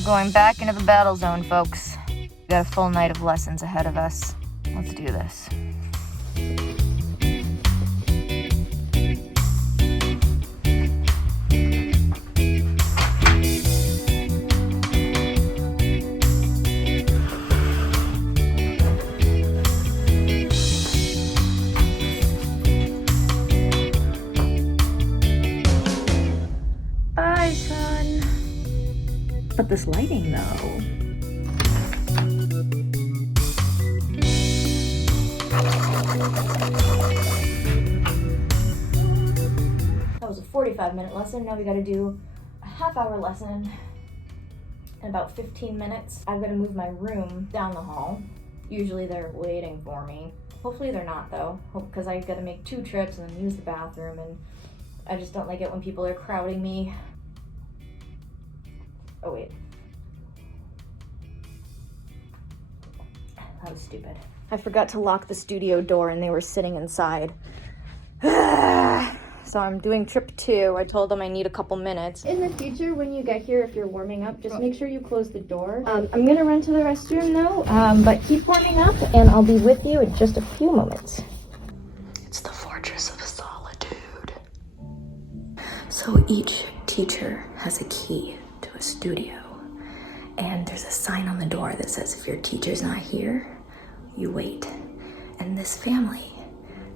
We're going back into the battle zone, folks. We got a full night of lessons ahead of us. Let's do this. Bye, son. But this lighting, though. That was a 45-minute lesson. Now we gotta do a half-hour lesson in about 15 minutes. I've gotta move my room down the hall. Usually they're waiting for me. Hopefully they're not, though, because I gotta make 2 trips and then use the bathroom, and I just don't like it when people are crowding me. Oh, wait. That was stupid. I forgot to lock the studio door and they were sitting inside. So I'm doing trip 2. I told them I need a couple minutes. In the future, when you get here, if you're warming up, just make sure you close the door. I'm gonna run to the restroom though, but keep warming up and I'll be with you in just a few moments. It's the fortress of solitude. So each teacher has a key to a studio. And there's a sign on the door that says if your teacher's not here, you wait. And this family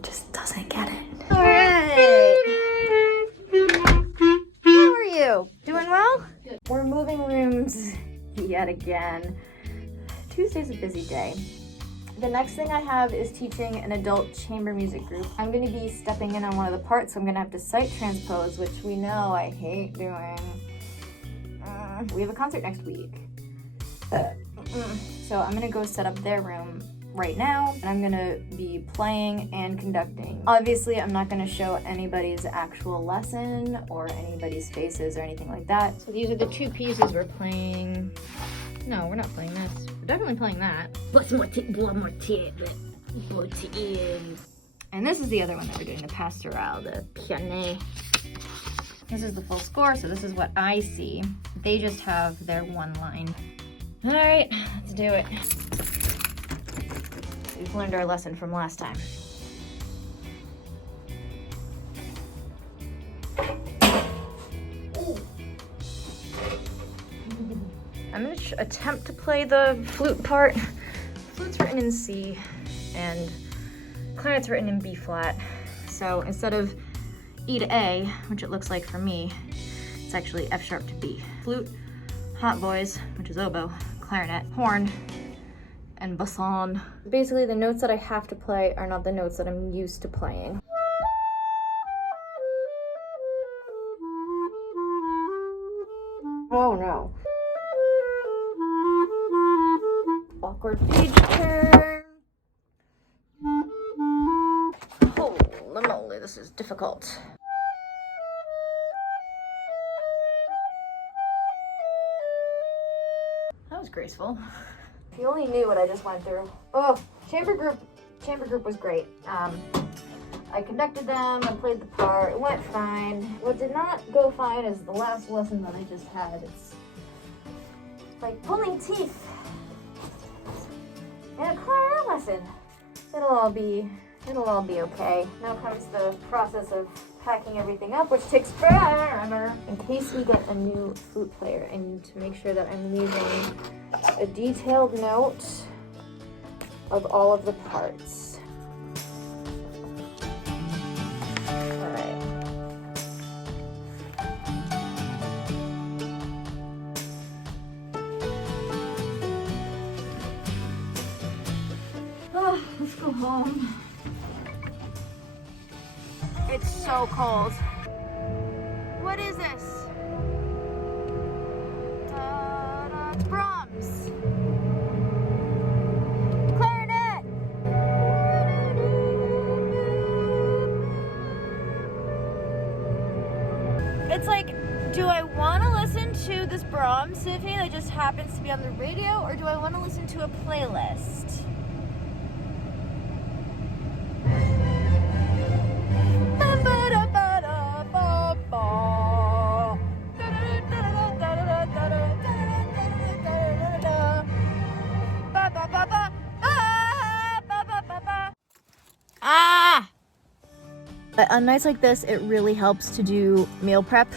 just doesn't get it. All right. How are you? Doing well? Good. We're moving rooms yet again. Tuesday's a busy day. The next thing I have is teaching an adult chamber music group. I'm going to be stepping in on one of the parts, so I'm going to have to sight transpose, which we know I hate doing. We have a concert next week. So I'm gonna go set up their room right now, and I'm gonna be playing and conducting. Obviously, I'm not gonna show anybody's actual lesson or anybody's faces or anything like that. So these are the 2 pieces we're playing. No, we're not playing this. We're definitely playing that. And this is the other one that we're doing, the pastoral, the piano. This is the full score, so this is what I see. They just have their one line. All right, let's do it. We've learned our lesson from last time. I'm gonna attempt to play the flute part. Flute's written in C, and clarinet's written in B flat. So instead of E to A, which it looks like for me, it's actually F sharp to B. Flute, hautboys, which is oboe, clarinet, horn, and basson. Basically, the notes that I have to play are not the notes that I'm used to playing. Oh no. Awkward page turn. Holy moly, this is difficult. That was graceful. If you only knew what I just went through. Oh, chamber group was great. I conducted them, I played the part, it went fine. What did not go fine is the last lesson that I just had. It's like pulling teeth in a clarinet lesson. It'll all be okay. Now comes the process of packing everything up, which takes forever. In case we get a new flute player, I need to make sure that I'm leaving a detailed note of all of the parts. All right. Oh, let's go home. It's so cold. What is this? It's Brahms. Clarinet. It's like, do I want to listen to this Brahms symphony that just happens to be on the radio, or do I want to listen to a playlist? On nights like this, it really helps to do meal prep.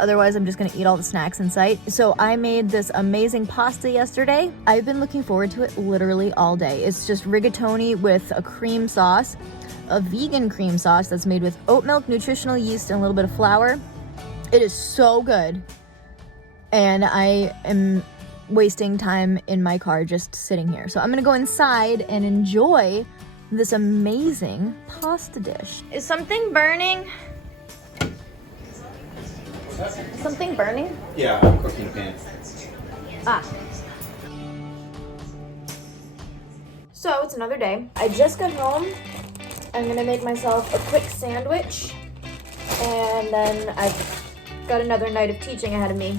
Otherwise, I'm just gonna eat all the snacks in sight. So I made this amazing pasta yesterday. I've been looking forward to it literally all day. It's just rigatoni with a cream sauce, a vegan cream sauce that's made with oat milk, nutritional yeast, and a little bit of flour. It is so good. And I am wasting time in my car just sitting here. So I'm gonna go inside and enjoy this amazing pasta dish. Is something burning? Something burning? Yeah, I'm cooking pan. Ah. So it's another day. I just got home. I'm gonna make myself a quick sandwich, and then I've got another night of teaching ahead of me.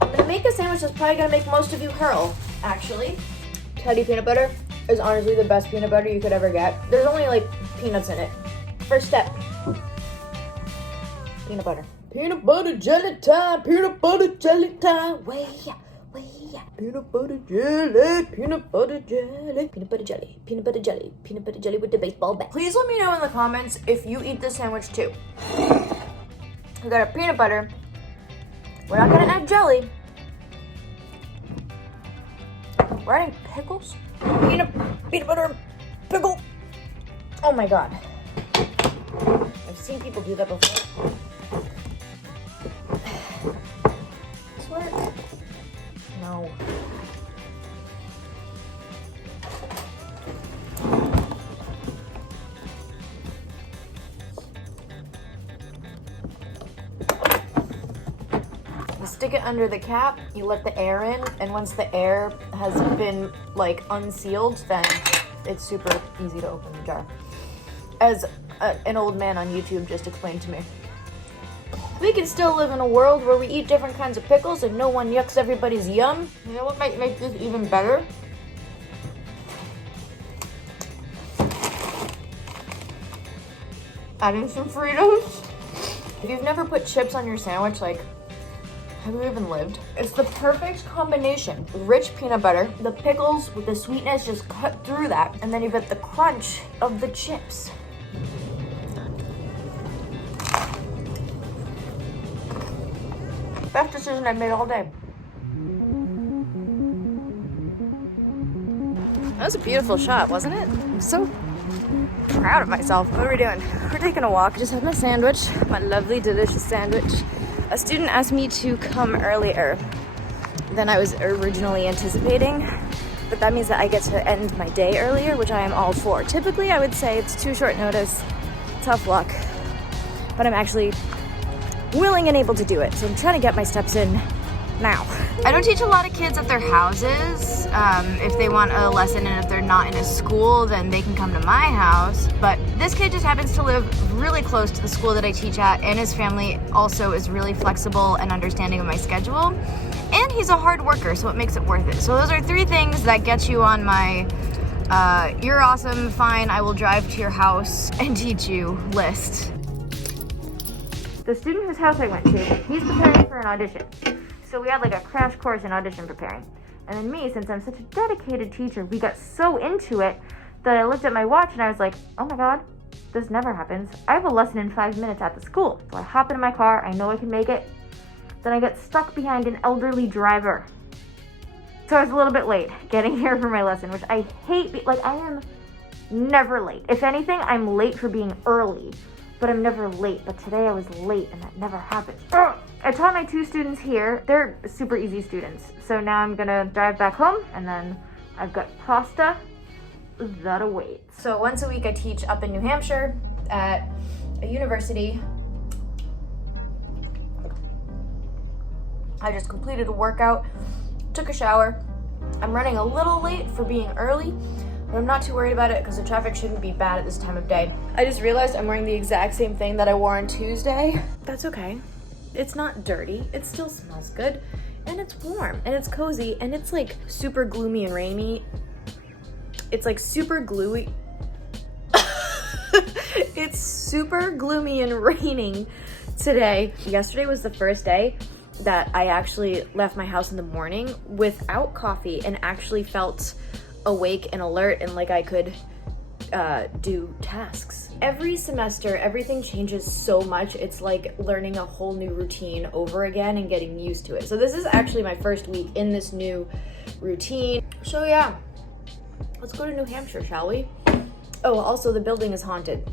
I'm gonna make a sandwich that's probably gonna make most of you hurl, actually. Teddy peanut butter is honestly the best peanut butter you could ever get. There's only like peanuts in it. First step. Peanut butter. Peanut butter jelly time, peanut butter jelly time. Way yeah, way yeah. Peanut butter jelly, peanut butter jelly, peanut butter jelly, peanut butter jelly, peanut butter jelly with the baseball bat. Please let me know in the comments if you eat this sandwich too. We got our peanut butter. We're not gonna add jelly. We're adding pickles. Peanut butter, pickle. Oh my god. I've seen people do that before. This work? No. You stick it under the cap, you let the air in, and once the air has been like unsealed, then it's super easy to open the jar. As an old man on YouTube just explained to me. We can still live in a world where we eat different kinds of pickles and no one yucks everybody's yum. You know what might make this even better? Adding some Fritos. If you've never put chips on your sandwich, like, have you even lived? It's the perfect combination. Rich peanut butter, the pickles with the sweetness just cut through that, and then you get the crunch of the chips. Best decision I've made all day. That was a beautiful shot, wasn't it? I'm so proud of myself. What are we doing? We're taking a walk. Just had my sandwich, my lovely, delicious sandwich. A student asked me to come earlier than I was originally anticipating, but that means that I get to end my day earlier, which I am all for. Typically, I would say it's too short notice, tough luck, but I'm actually willing and able to do it, so I'm trying to get my steps in now. I don't teach a lot of kids at their houses. If they want a lesson and if they're not in a school, then they can come to my house. But this kid just happens to live really close to the school that I teach at, and his family also is really flexible and understanding of my schedule. And he's a hard worker, so it makes it worth it. So those are 3 things that get you on my you're awesome, fine, I will drive to your house and teach you list. The student whose house I went to, he's preparing for an audition. So we had like a crash course in audition preparing. And then me, since I'm such a dedicated teacher, we got so into it that I looked at my watch and I was like, oh my god, this never happens. I have a lesson in 5 minutes at the school. So I hop into my car, I know I can make it. Then I get stuck behind an elderly driver. So I was a little bit late getting here for my lesson, which I hate. Like, I am never late. If anything, I'm late for being early. But I'm never late. But today I was late and that never happened. Ugh. I taught my 2 students here. They're super easy students. So now I'm gonna drive back home and then I've got pasta that awaits. So once a week I teach up in New Hampshire at a university. I just completed a workout, took a shower. I'm running a little late for being early, but I'm not too worried about it because the traffic shouldn't be bad at this time of day. I just realized I'm wearing the exact same thing that I wore on Tuesday. That's okay. It's not dirty. It still smells good. And it's warm. And it's cozy. And it's like super gloomy and rainy. It's like super gluey. It's super gloomy and raining today. Yesterday was the first day that I actually left my house in the morning without coffee and actually felt awake and alert and like I could do tasks. Every semester, everything changes so much. It's like learning a whole new routine over again and getting used to it. So this is actually my first week in this new routine. So yeah, let's go to New Hampshire, shall we? Oh, also the building is haunted.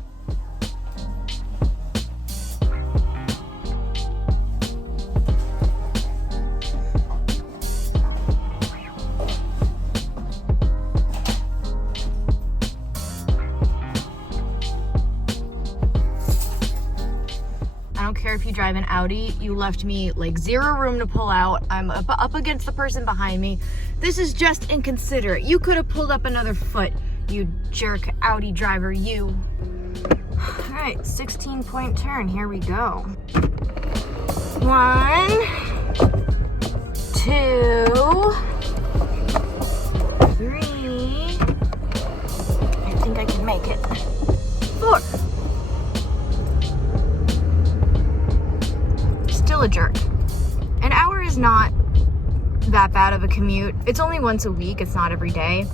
I don't care if you drive an Audi, you left me like zero room to pull out. I'm up against the person behind me. This is just inconsiderate. You could have pulled up another foot, you jerk Audi driver, you. All right, 16-point turn, here we go. 1, 2, 3. I think I can make it. 4. Still a jerk. An hour is not that bad of a commute. It's only once a week, it's not every day.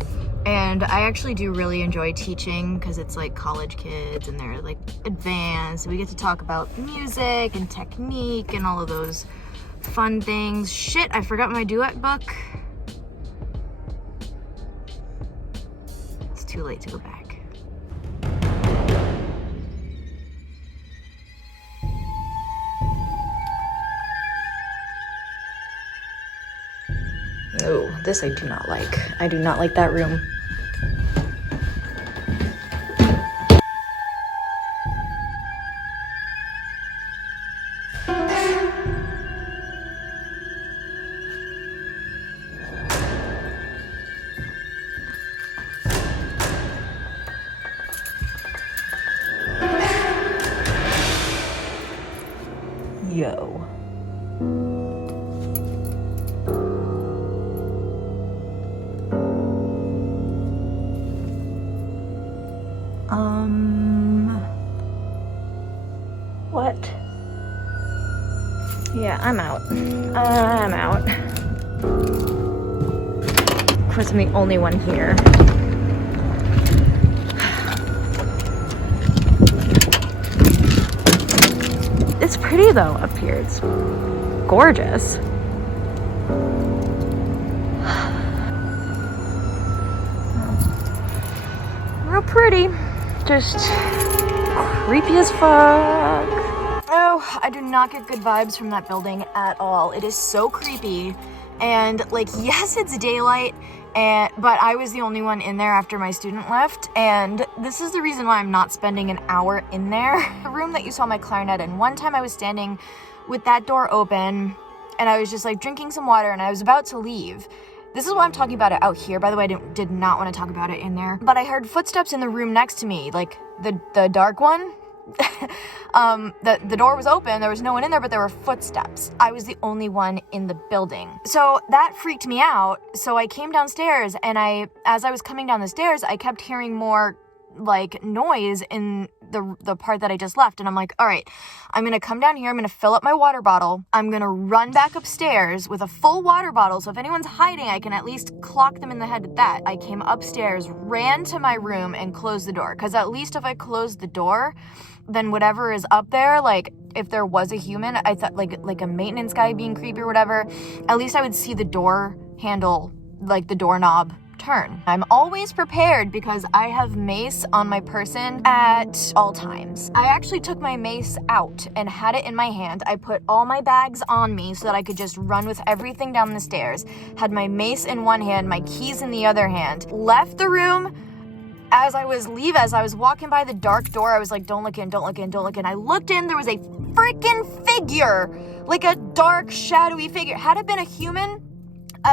And I actually do really enjoy teaching because it's like college kids and they're like advanced. We get to talk about music and technique and all of those fun things. Shit, I forgot my duet book. It's too late to go back. Oh, this I do not like. I do not like that room. Yo. What? Yeah, I'm out. I'm out. Of course, I'm the only one here. It's pretty though up here. It's gorgeous. Real pretty. Just creepy as fuck. Oh, I do not get good vibes from that building at all. It is so creepy. And like, yes, it's daylight, but I was the only one in there after my student left. And this is the reason why I'm not spending an hour in there. The room that you saw my clarinet in, one time I was standing with that door open and I was just like drinking some water and I was about to leave. This is why I'm talking about it out here. By the way, I did not want to talk about it in there. But I heard footsteps in the room next to me, like the dark one. The door was open, there was no one in there, but there were footsteps. I was the only one in the building. So that freaked me out. So I came downstairs and as I was coming down the stairs, I kept hearing more like noise in the part that I just left. And I'm like, all right, I'm going to come down here. I'm going to fill up my water bottle. I'm going to run back upstairs with a full water bottle. So if anyone's hiding, I can at least clock them in the head with that. I came upstairs, ran to my room and closed the door. Cause at least if I closed the door, then whatever is up there, like if there was a human, I thought like a maintenance guy being creepy or whatever, at least I would see the door handle, like the doorknob turn. I'm always prepared because I have mace on my person at all times. I actually took my mace out and had it in my hand. I put all my bags on me so that I could just run with everything down the stairs. Had my mace in one hand, my keys in the other hand. Left the room. As I was walking by the dark door, I was like, don't look in, don't look in, don't look in. I looked in, there was a freaking figure, like a dark, shadowy figure. Had it been a human,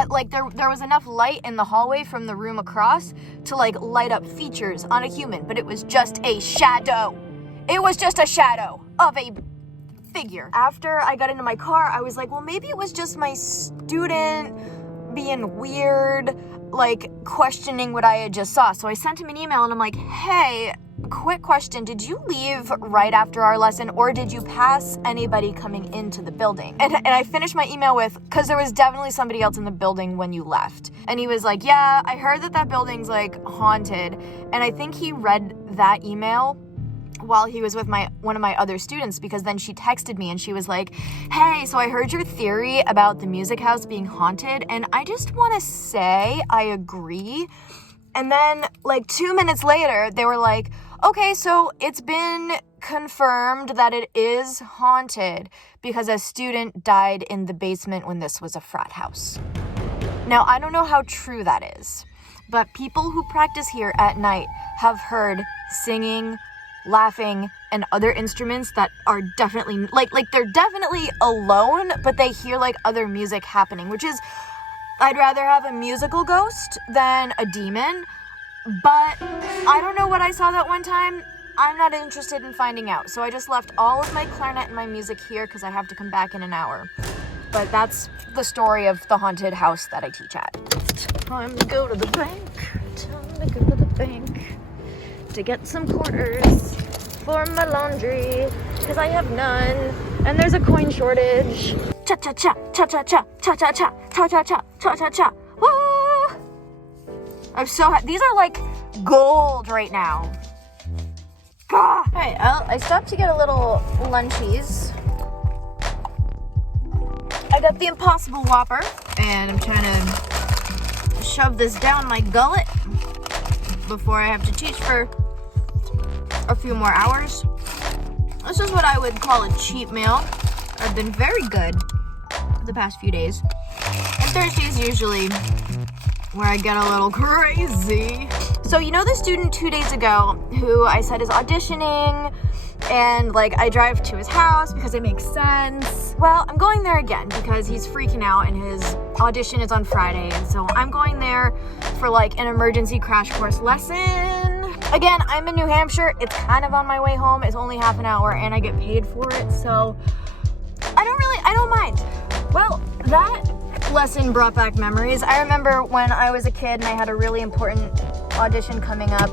like there was enough light in the hallway from the room across to like light up features on a human, but it was just a shadow. It was just a shadow of a figure. After I got into my car, I was like, well, maybe it was just my student being weird, like questioning what I had just saw. So I sent him an email and I'm like, hey, quick question, did you leave right after our lesson, or did you pass anybody coming into the building? And I finished my email with, because there was definitely somebody else in the building when you left. And he was like, yeah, I heard that building's like haunted. And I think he read that email while he was with one of my other students, because then she texted me and she was like, hey, so I heard your theory about the music house being haunted, and I just want to say I agree. And then like 2 minutes later, they were like, okay, so it's been confirmed that it is haunted because a student died in the basement when this was a frat house. Now, I don't know how true that is, but people who practice here at night have heard singing, laughing, and other instruments that are definitely, like they're definitely alone, but they hear like other music happening, which is, I'd rather have a musical ghost than a demon, but I don't know what I saw that one time. I'm not interested in finding out, so I just left all of my clarinet and my music here because I have to come back in an hour. But that's the story of the haunted house that I teach at. Time to go to the bank, time to go to the bank to get some quarters for my laundry, because I have none, and there's a coin shortage. Cha-cha-cha, cha-cha-cha, cha-cha-cha, cha-cha-cha, cha-cha-cha. Woo! I'm so happy. These are like gold right now. Ah! Alright, I stopped to get a little lunchies. I got the Impossible Whopper, and I'm trying to shove this down my gullet before I have to teach for a few more hours. This is what I would call a cheap meal. I've been very good the past few days. And Thursday is usually where I get a little crazy. So you know the student 2 days ago who I said is auditioning, and like I drive to his house because it makes sense? Well, I'm going there again because he's freaking out and his audition is on Friday, and so I'm going there for like an emergency crash course lesson. Again, I'm in New Hampshire. It's kind of on my way home. It's only half an hour and I get paid for it, so I don't mind. Well, that lesson brought back memories. I remember when I was a kid and I had a really important audition coming up.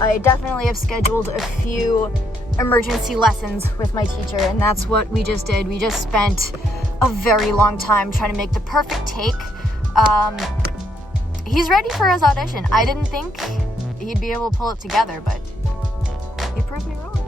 I definitely have scheduled a few emergency lessons with my teacher, and that's what we just did. We just spent a very long time trying to make the perfect take. He's ready for his audition. I didn't think he'd be able to pull it together, but he proved me wrong.